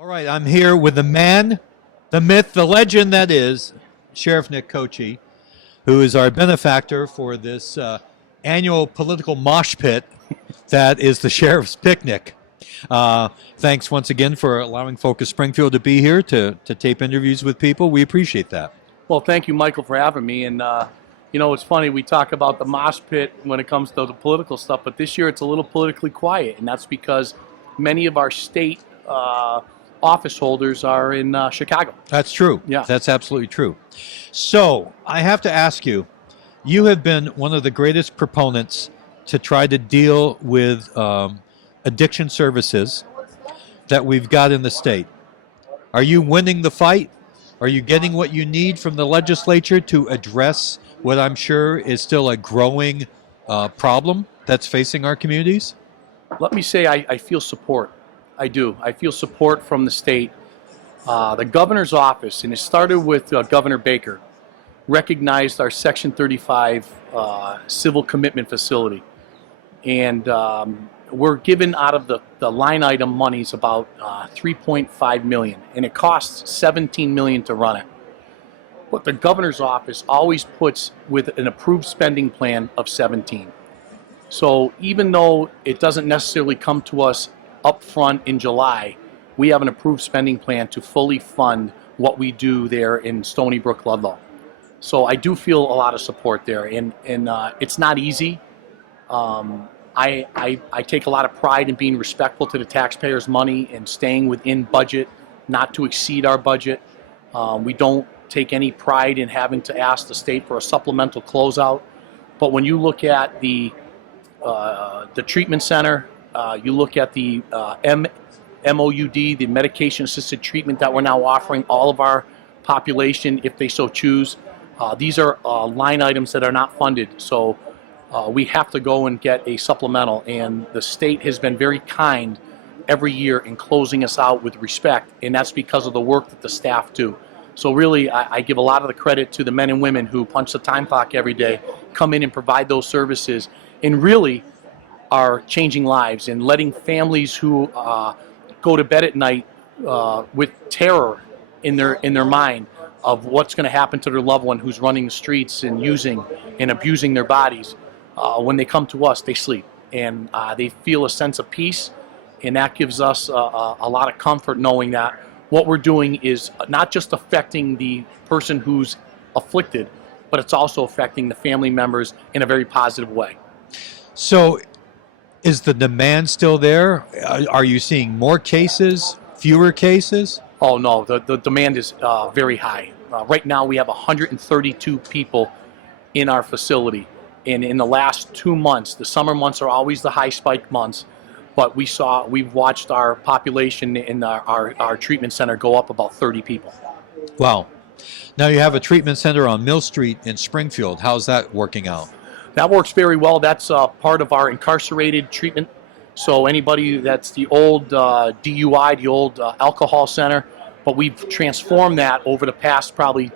All right, I'm here with the man, the myth, the legend that is Sheriff Nick Cocchi, who is our benefactor for this annual political mosh pit that is the Sheriff's Picnic. Thanks once again for allowing Focus Springfield to be here to tape interviews with people. We appreciate that. Well, thank you, Michael, for having me. And, it's funny, we talk about the mosh pit when it comes to the political stuff, but this year it's a little politically quiet, and that's because many of our state office holders are in Chicago. That's true. Yeah. That's absolutely true. So I have to ask you, you have been one of the greatest proponents to try to deal with addiction services that we've got in the state. Are you winning the fight? Are you getting what you need from the legislature to address what I'm sure is still a growing problem that's facing our communities? Let me say I feel support. I do. I feel support from the state. The governor's office, and it started with Governor Baker, recognized our Section 35 civil commitment facility. And we're given out of the line item monies about $3.5 million, and it costs $17 million to run it. But the governor's office always puts with an approved spending plan of 17. So even though it doesn't necessarily come to us up front in July, we have an approved spending plan to fully fund what we do there in Stony Brook, Ludlow. So I do feel a lot of support there, and it's not easy. I take a lot of pride in being respectful to the taxpayers' money and staying within budget, not to exceed our budget. We don't take any pride in having to ask the state for a supplemental closeout. But when you look at the treatment center, you look at the MOUD, the medication-assisted treatment that we're now offering all of our population if they so choose. These are line items that are not funded, so we have to go and get a supplemental, and the state has been very kind every year in closing us out with respect, and that's because of the work that the staff do. So really, I give a lot of the credit to the men and women who punch the time clock every day, come in and provide those services, and really are changing lives and letting families who go to bed at night with terror in their mind of what's going to happen to their loved one who's running the streets and using and abusing their bodies. When they come to us, they sleep, and they feel a sense of peace, and that gives us a lot of comfort knowing that what we're doing is not just affecting the person who's afflicted, but it's also affecting the family members in a very positive way. So is the demand still there? Are you seeing more cases, fewer cases? Oh, no, the demand is very high. Right now we have 132 people in our facility. And in the last 2 months, the summer months are always the high spike months, but we've watched our population in our treatment center go up about 30 people. Wow. Now you have a treatment center on Mill Street in Springfield. How's that working out? That works very well. That's part of our incarcerated treatment. So anybody that's the old DUI, the old alcohol center, but we've transformed that over the past probably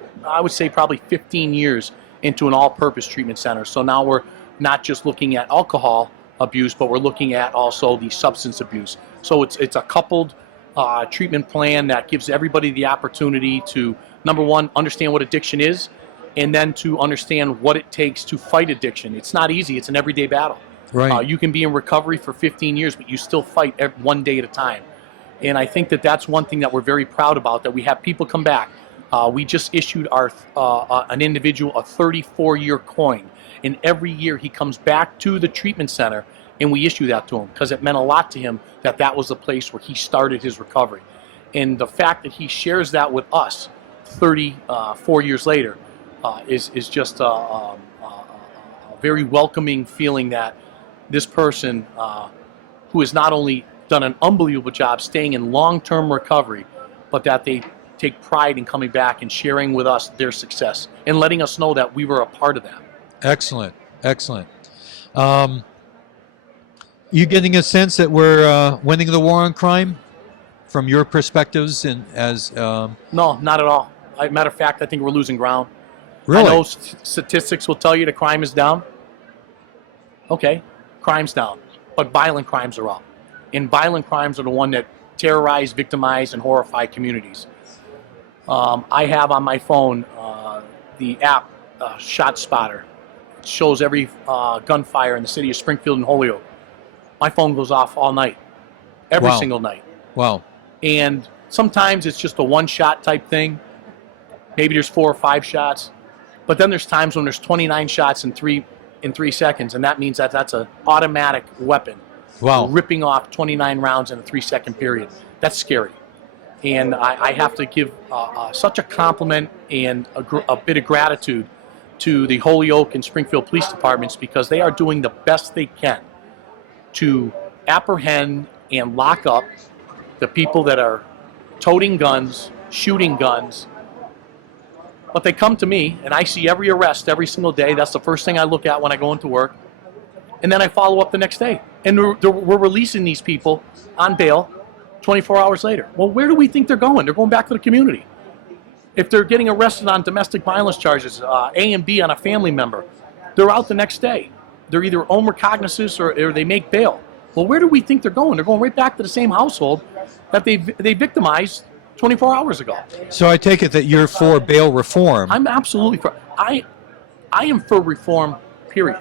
15 years into an all-purpose treatment center. So now we're not just looking at alcohol abuse, but we're looking at also the substance abuse. So it's a coupled treatment plan that gives everybody the opportunity to, number one, understand what addiction is, and then to understand what it takes to fight addiction. It's not easy. It's an everyday battle. Right. You can be in recovery for 15 years, but you still fight one day at a time. And I think that that's one thing that we're very proud about, that we have people come back. We just issued an individual a 34-year coin, and every year he comes back to the treatment center, and we issue that to him because it meant a lot to him that was the place where he started his recovery. And the fact that he shares that with us 34 years later is just a very welcoming feeling that this person who has not only done an unbelievable job staying in long-term recovery, but that they take pride in coming back and sharing with us their success and letting us know that we were a part of that. Excellent, excellent. You getting a sense that we're winning the war on crime from your perspectives and as? No, not at all. Matter of fact, I think we're losing ground. Really? I know statistics will tell you the crime is down. Okay, crime's down, but violent crimes are up. And violent crimes are the one that terrorize, victimize, and horrify communities. I have on my phone the app Shot Spotter. It shows every gunfire in the city of Springfield and Holyoke. My phone goes off all night, every Wow. single night. Wow. And sometimes it's just a one-shot type thing. Maybe there's 4 or 5 shots. But then there's times when there's 29 shots in 3 seconds, and that means that that's an automatic weapon. Wow. Ripping off 29 rounds in a 3-second period. That's scary. And I have to give such a compliment and a bit of gratitude to the Holyoke and Springfield Police Departments, because they are doing the best they can to apprehend and lock up the people that are toting guns, shooting guns. But they come to me, and I see every arrest every single day. That's the first thing I look at when I go into work. And then I follow up the next day. And we're releasing these people on bail 24 hours later. Well, where do we think they're going? They're going back to the community. If they're getting arrested on domestic violence charges, A and B on a family member, they're out the next day. They're either home recognizance or they make bail. Well, where do we think they're going? They're going right back to the same household that they victimized 24 hours ago. So I take it that you're for bail reform. I'm absolutely for. I am for reform, period.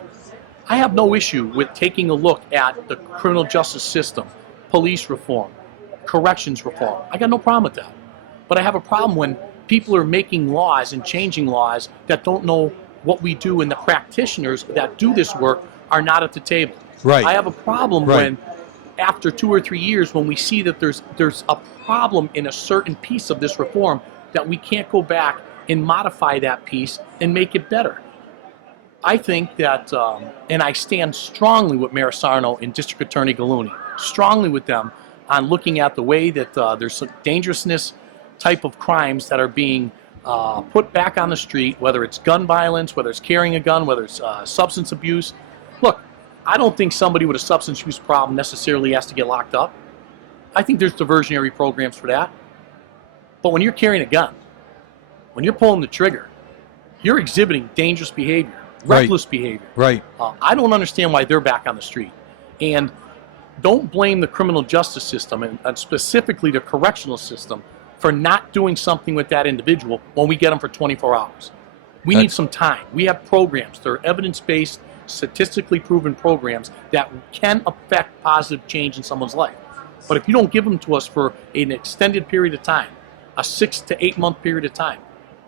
I have no issue with taking a look at the criminal justice system, police reform, corrections reform. I got no problem with that. But I have a problem when people are making laws and changing laws that don't know what we do, and the practitioners that do this work are not at the table. Right. I have a problem when, after 2 or 3 years, when we see that there's a problem in a certain piece of this reform, that we can't go back and modify that piece and make it better. I think that, and I stand strongly with Mayor Sarno and District Attorney Gallooni, strongly with them on looking at the way that there's some dangerousness type of crimes that are being put back on the street, whether it's gun violence, whether it's carrying a gun, whether it's substance abuse. Look, I don't think somebody with a substance abuse problem necessarily has to get locked up. I think there's diversionary programs for that. But when you're carrying a gun, when you're pulling the trigger, you're exhibiting dangerous behavior, reckless behavior. Right. I don't understand why they're back on the street. And don't blame the criminal justice system, and specifically the correctional system, for not doing something with that individual when we get them for 24 hours. We need some time. We have programs. They're evidence-based, statistically proven programs that can affect positive change in someone's life. But if you don't give them to us for an extended period of time, a 6 to 8 month period of time,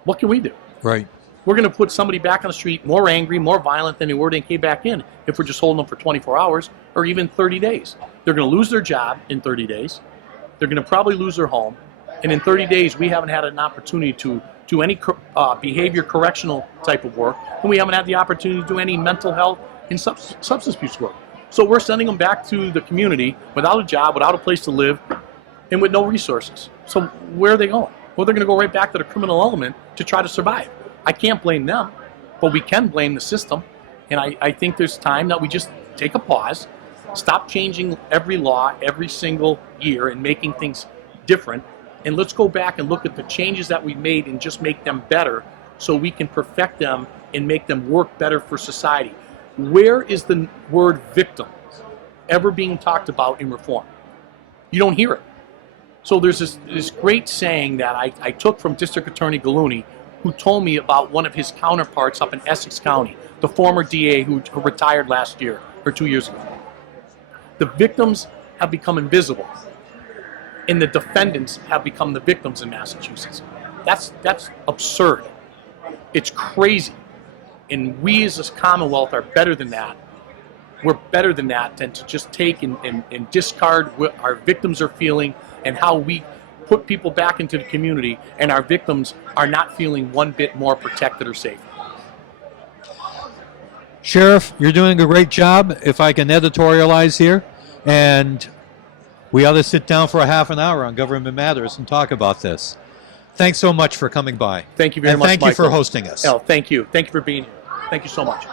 what can we do? Right. We're going to put somebody back on the street more angry, more violent than they were when they came back in, if we're just holding them for 24 hours or even 30 days. They're going to lose their job in 30 days. They're going to probably lose their home. And in 30 days, we haven't had an opportunity to do any behavior correctional type of work, and we haven't had the opportunity to do any mental health and substance abuse work. So we're sending them back to the community without a job, without a place to live, and with no resources. So where are they going? Well, they're going to go right back to the criminal element to try to survive. I can't blame them, but we can blame the system. And I think there's time that we just take a pause, stop changing every law every single year and making things different, and let's go back and look at the changes that we made and just make them better so we can perfect them and make them work better for society. Where is the word victim ever being talked about in reform? You don't hear it. So there's this great saying that I took from District Attorney Gallooni, who told me about one of his counterparts up in Essex County, the former DA who retired last year or 2 years ago. The victims have become invisible, and the defendants have become the victims in Massachusetts. That's absurd. It's crazy. And we as a Commonwealth are better than that. We're better than that than to just take and discard what our victims are feeling and how we put people back into the community, and our victims are not feeling one bit more protected or safe. Sheriff, you're doing a great job, if I can editorialize here. And we ought to sit down for a half an hour on government matters and talk about this. Thanks so much for coming by. Thank you very much, Thank you for Michael. hosting us. Oh, thank you. Thank you for being here. Thank you so much.